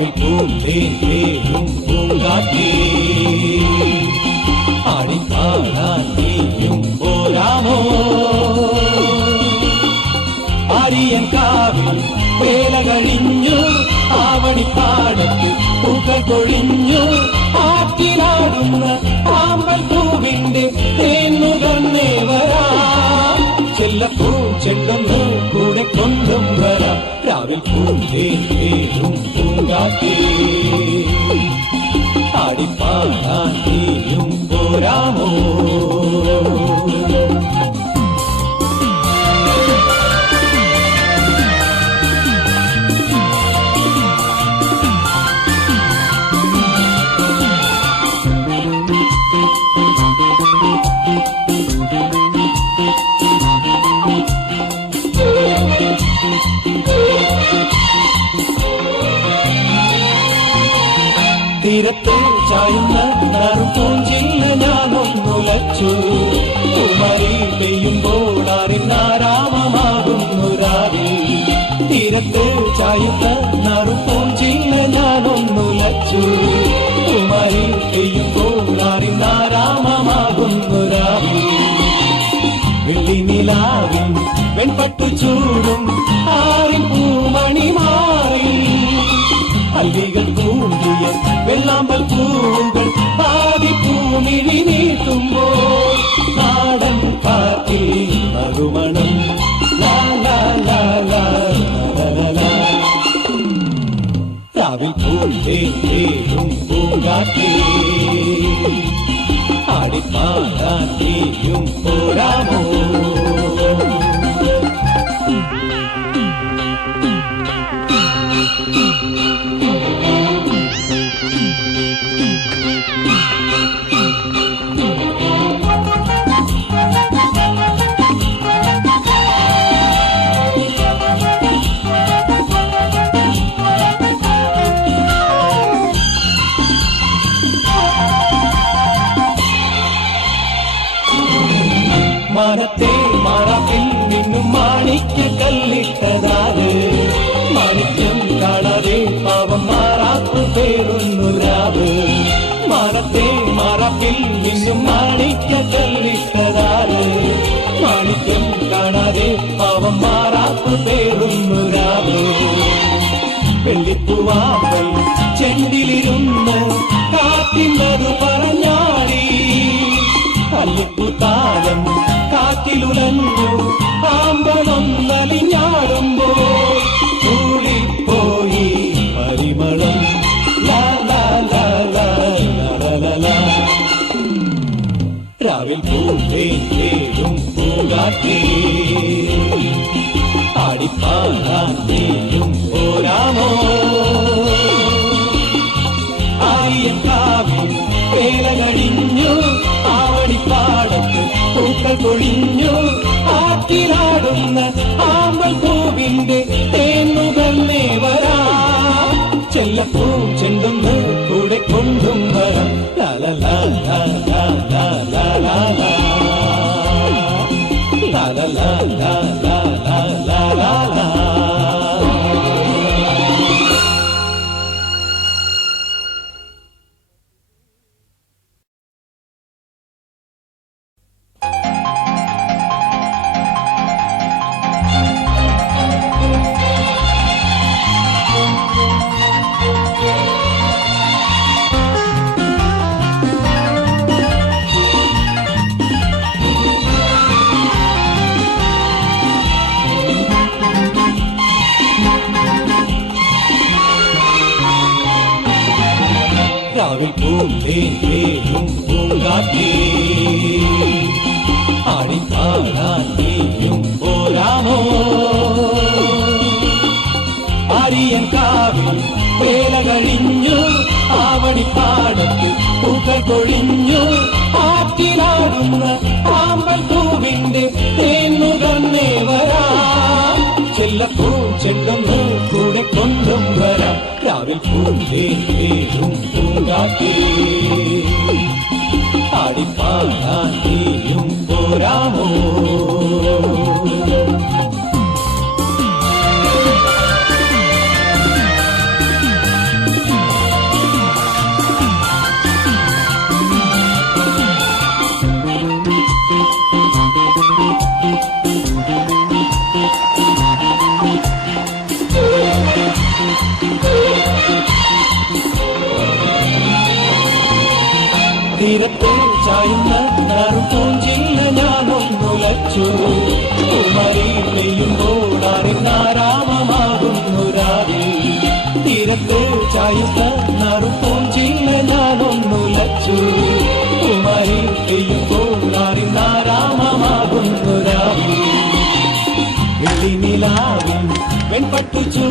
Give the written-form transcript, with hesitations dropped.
രാവിൽ പൂന്തേരും പൂങ്കാറ്റേ ആടിപ്പാടാൻ നീയും പോരാമോ ആര്യൻ കാവിൽ വേല കഴിഞ്ഞു ആവണിപ്പാടത്ത് പൂക്കൾ കൊഴിഞ്ഞു ആറ്റിലാടുന്ന ആമ്പൽ പൂവിന്റെ തേന്നുകന്നേ വരാം ചെല്ലപ്പൂ ചെണ്ടൊന്നു കൂടെ കൊണ്ടും വരാം രാവിൽ പൂന്തേരും പൂങ്കാറ്റേ ആടിപ്പാടാൻ നീയും പോരാമോ തീരത്തെ ചായുന്ന നറുപൂഞ്ചില്ല ഞാനൊന്നുലച്ചു കുമരി പെയ്യുമ്പോൾ അറിനാരാമമാകുന്നു രാവിൽ തീരത്തെ ചായുന്ന നറുപൂഞ്ചില്ല ഞാനൊന്നുലച്ചു കുമരി പെയ്യുമ്പോൾ അറിനാരാമമാകുന്നു രാവിൽ വെള്ളിനിലാവിൽ വെൺപട്ടു ചൂടും ആറിൻ പൂമണി മാറി അല്ലികൾ കൂടിയ വെള്ളാമ്പൽ പൂവുകൾ പാതിപ്പൂമിഴി നീട്ടുമ്പോൾ നാടൻ പാട്ടിൽ നറുമണം രാവിൽ പൂന്തേരും പൂങ്കാറ്റേ ആടിപ്പാടാൻ നീയും പോരാമോ മരത്തെ മറക്കിൽ നിന്നും മാണിക്ക കല്ലിട്ടതാല് മാണിക്യം കാണാതെ പാവം മാറാത്തു പേരുന്നു രാവ് മരത്തെ മറക്കിൽ നിന്നും മാണിക്ക കല്ലിട്ടതാല് മാണിക്യം കാണാതെ പാവം മാറാത്തു പേരുന്നു രാവ് വെള്ളിപ്പൂവാപ്പൽ ചെണ്ടിലിരുന്നു കാറ്റിൻപതു പറഞ്ഞാടി അല്ലിപ്പൂത്താലം കാറ്റിലുലഞ്ഞു ആമ്പളം നലിഞ്ഞാടുമ്പോൾ കൂടിപ്പോയി പരിമളം രാവിൽ പൂന്തേരും പൂങ്കാറ്റേ ആടിപ്പാടാൻ നീയും പോരാമോ ആര്യൻ കാവിൽ വേല കഴിഞ്ഞു ആവണിപ്പാടത്ത് പൂക്കൾ കൊഴിഞ്ഞു ആറ്റിലാടുന്ന ആമ്പൽ പൂവിന്റെ തേന്നുകന്നേ വരാം ചെല്ലപ്പൂ ചെണ്ടൊന്ന് കൂടെ കൊണ്ടും വരാം ലാലാ രാവിൽ പൂന്തേരും പൂങ്കാറ്റേ ആടിപ്പാടാൻ നീയും പോരാമോ ആര്യൻ കാവിൽ വേല കഴിഞ്ഞു ആവണിപ്പാടത്ത് പൂക്കൾ കൊഴിഞ്ഞു ആറ്റിലാടുന്ന ആമ്പൽ പൂവിന്റെ തേന്നുകന്നേ വരാം ചെല്ലപ്പൂ ചെണ്ടൊന്നു കൂടെ കൊണ്ടും വരാം രാവിൽ പൂന്തേരും പൂങ്കാറ്റേ ആടിപ്പാടാൻ നീയും പോരാമോ തീരത്തെ ചായുന്ന പൂഞ്ചില്ല ഞാനൊന്നുലച്ചു കുമരി പെയ്യുമ്പോൾ അറിഞ്ഞാരാമമാകുന്നു രാവിൽ തീരത്തെ ചായുന്ന പൂഞ്ചില്ല ഞാനൊന്നുലച്ചു കുമരി പെയ്യുമ്പോൾ അറിഞ്ഞാരാമമാകുന്നു രാവിൽ വെള്ളിനിലാവിൻ വെൺപട്ടു ചൂ